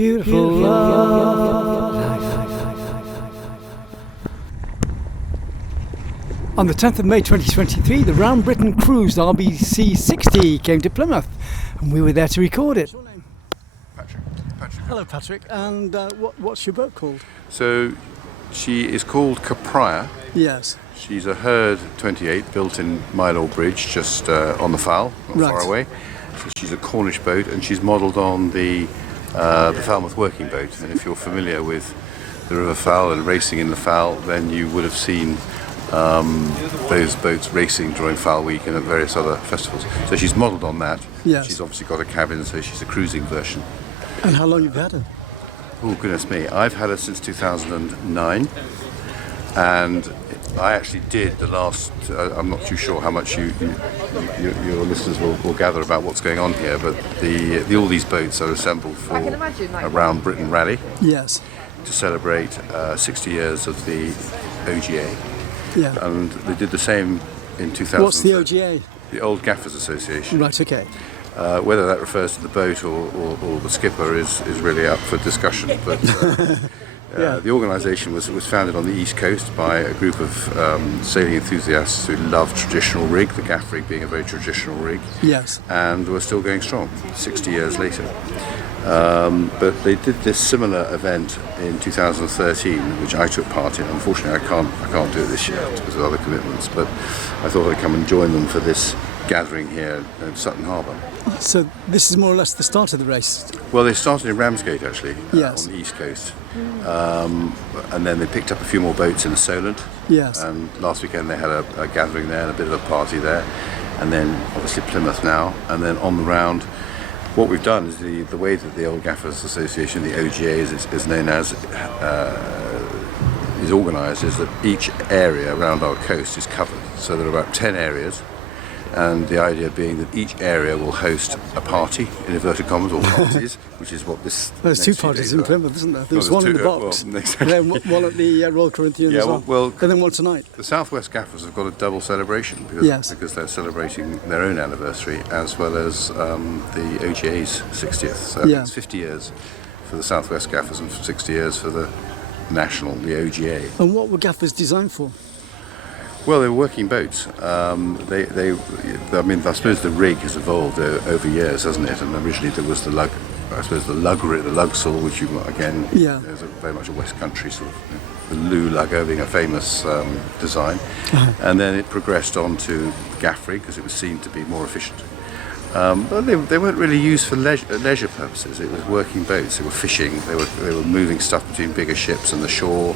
Beautiful life. On the 10th of May 2023, the Round Britain Cruise RBC 60 came to Plymouth, and we were there to record it. Patrick. Hello, Patrick. And what's your boat called? So she is called Capraia. Yes. She's a Herd 28 built in Mile Bridge, just on the Fowl, not far away. So she's a Cornish boat, and she's modelled on the Falmouth Working boat. And if you're familiar with the River Fowl and racing in the Fowl, then you would have seen those boats racing during Fowl Week and at various other festivals. So she's modelled on that. Yes. She's obviously got a cabin, so she's a cruising version. And how long have you had her? Oh, goodness me. I've had her since 2009, and I actually did the last, I'm not too sure how much your listeners will gather about what's going on here, but all these boats are assembled for a Round Britain rally. Yes. To celebrate 60 years of the OGA. Yeah. And they did the same in 2000. What's the OGA? The Old Gaffers Association. Right, okay. Whether that refers to the boat or the skipper is really up for discussion. But the organisation was founded on the East Coast by a group of sailing enthusiasts who love traditional rig, the gaff rig being a very traditional rig. Yes. And we're still going strong, 60 years later. But they did this similar event in 2013, which I took part in. Unfortunately, I can't do it this year because of other commitments. But I thought I'd come and join them for this gathering here in Sutton Harbour. So this is more or less the start of the race. Well, they started in Ramsgate actually, yes. On the east coast, and then they picked up a few more boats in the Solent. Yes. And last weekend they had a gathering there and a bit of a party there, and then obviously Plymouth now, and then on the round. What we've done is the way that the Old Gaffers Association, the OGA is known as, is organised is that each area around our coast is covered. So there are about 10 areas, and the idea being that each area will host a party, in inverted commas, or parties, which is what this. There's two parties in Plymouth, isn't there? There's one in the box, and then one at the Royal Corinthian as well, and then one tonight. The South West Gaffers have got a double celebration because they're celebrating their own anniversary as well as the OGA's 60th. So it's 50 years for the South West Gaffers and 60 years for the national, the OGA. And what were gaffers designed for? Well, they were working boats. I mean, I suppose the rig has evolved over years, hasn't it? And originally there was the lug sail, which again is very much a West Country sort of, the Loo lugger being a famous design. And then it progressed on to gaff rig because it was seen to be more efficient. But they weren't really used for leisure purposes. It was working boats. They were fishing. They were moving stuff between bigger ships and the shore.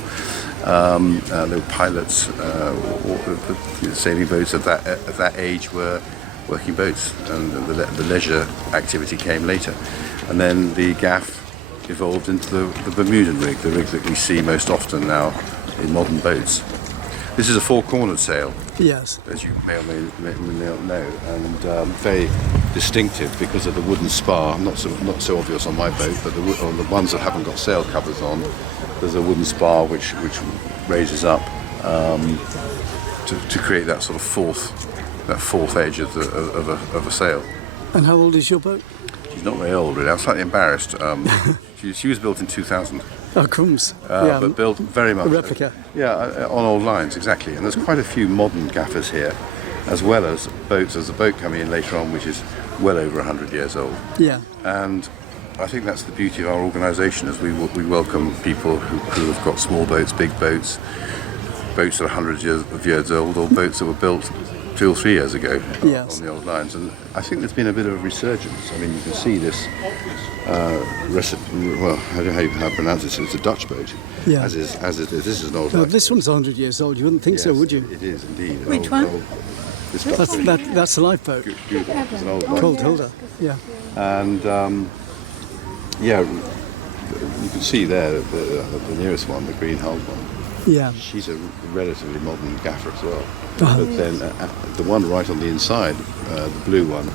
There were pilots. The sailing boats of that age were working boats, and the leisure activity came later. And then the gaff evolved into the Bermudan rig, the rig that we see most often now in modern boats. This is a four-cornered sail. Yes. As you may or may not know, and very distinctive because of the wooden spar. Not so obvious on my boat, but on the ones that haven't got sail covers on, there's a wooden spar which raises up to create that sort of fourth edge of a sail. And how old is your boat? She's not very old, really. I'm slightly embarrassed. She was built in 2000. Oh, crumbs. But built very much. A replica. On old lines, exactly. And there's quite a few modern gaffers here, as well as boats. There's a boat coming in later on, which is well over 100 years old. Yeah. And I think that's the beauty of our organisation, is we welcome people who have got small boats, big boats, boats that are hundreds of years old, or boats that were built 2 or 3 years ago on the old lines. And I think there's been a bit of a resurgence. I mean, you can see this well, how do you pronounce it? It's a Dutch boat. Yeah. As it is. This is an old. No, this one's 100 years old. You wouldn't think so, would you? It is indeed. Which one? That's a lifeboat. It's an old called Hilda. Yeah. And you can see there the nearest one, the green hulled one. Yeah. She's a relatively modern gaffer as well. But then the one right on the inside, the blue one,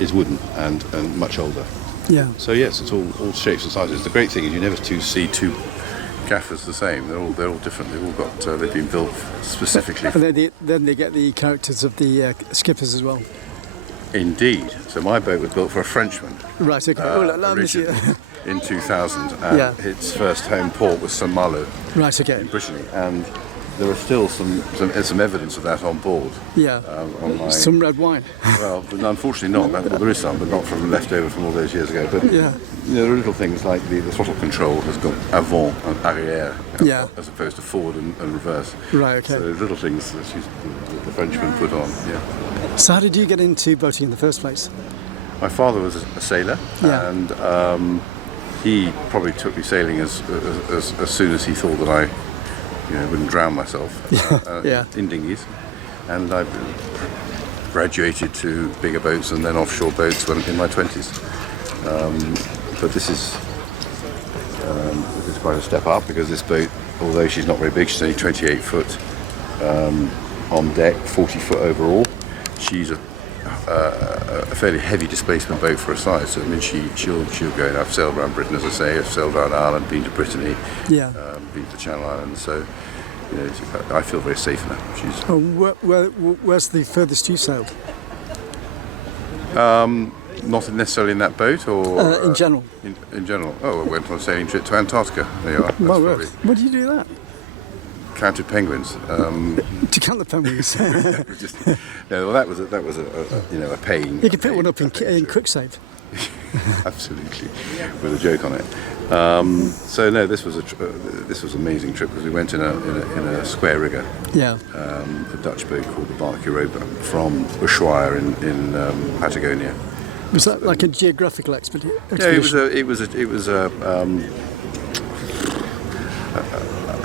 is wooden and much older. Yeah. So yes, it's all shapes and sizes. The great thing is you never see two gaffers the same. They're all different. They've all got they've been built specifically. And then they get the characters of the skippers as well. Indeed. So my boat was built for a Frenchman. Right, okay. Originally in 2000. And its first home port was Saint-Malo. Right, okay. In Brittany. And there are still some evidence of that on board. Yeah. Some red wine. Well, but unfortunately not. Well, there is some, but not from left over from all those years ago. But yeah. There are little things like the throttle control has got avant and arrière, as opposed to forward and reverse. Right. Okay. So little things that the Frenchman put on. Yeah. So how did you get into boating in the first place? My father was a sailor, and he probably took me sailing as soon as he thought that I wouldn't drown myself in dinghies. And I graduated to bigger boats and then offshore boats when in my 20s. But this is quite a step up, because this boat, although she's not very big, she's only 28 foot on deck, 40 foot overall. She's a fairly heavy displacement boat for her size. So I mean, she'll go and I've sailed around Britain, as I say. I've sailed around Ireland, been to Brittany, been to the Channel Islands. So I feel very safe in her. Where's the furthest you sailed? Not necessarily in that boat, or in general. In general. Oh, I went on a sailing trip to Antarctica. There you are. What do you do that? Counted penguins. To count the penguins. That was a pain. You could put one up in Quicksave. Absolutely, with a joke on it. So no, this was an amazing trip, because we went in a square rigger. Yeah. A Dutch boat called the Barbican from Ushuaia in Patagonia. Was that like a geographical expedition? Yeah, it was a.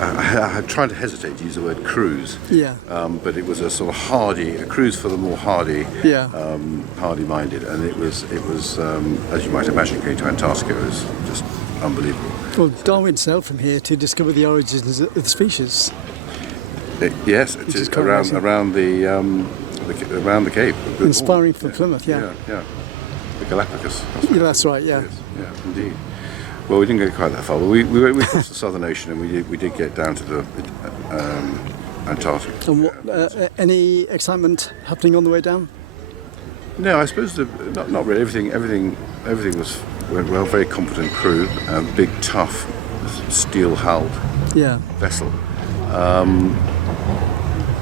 I tried to hesitate to use the word cruise. Yeah. But it was a sort of a cruise for the more hardy-minded, and it was as you might imagine, going to Antarctica was just unbelievable. Well, Darwin sailed from here to discover the origins of the species. Yes, around the Cape. Inspiring for Plymouth, yeah. The Galapagos. Yeah, that's right. Yeah. Yes, yeah, indeed. Well, we didn't go quite that far, but we crossed the Southern Ocean, and we did get down to the Antarctic. And any excitement happening on the way down? No, I suppose not really. Everything went well. Very competent crew, big, tough, steel-hulled vessel.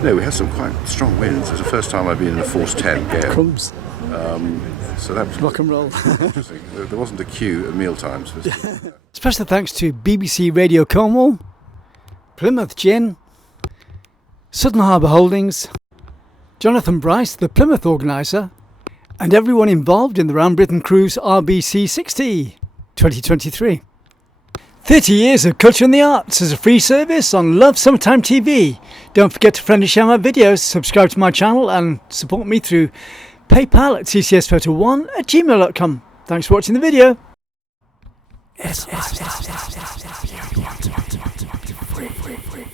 We had some quite strong winds. It was the first time I've been in a force 10 gale. Crumbs. So that was rock and roll. Interesting. There wasn't a queue at meal times. Special thanks to BBC Radio Cornwall, Plymouth Gin, Sutton Harbour Holdings, Jonathan Brice, the Plymouth organiser, and everyone involved in the Round Britain Cruise RBC 60 2023. 30 years of culture and the arts as a free service on Love Summertime TV. Don't forget to friend and share my videos, subscribe to my channel, and support me through PayPal at tcsphoto1@gmail.com. Thanks for watching the video. Free.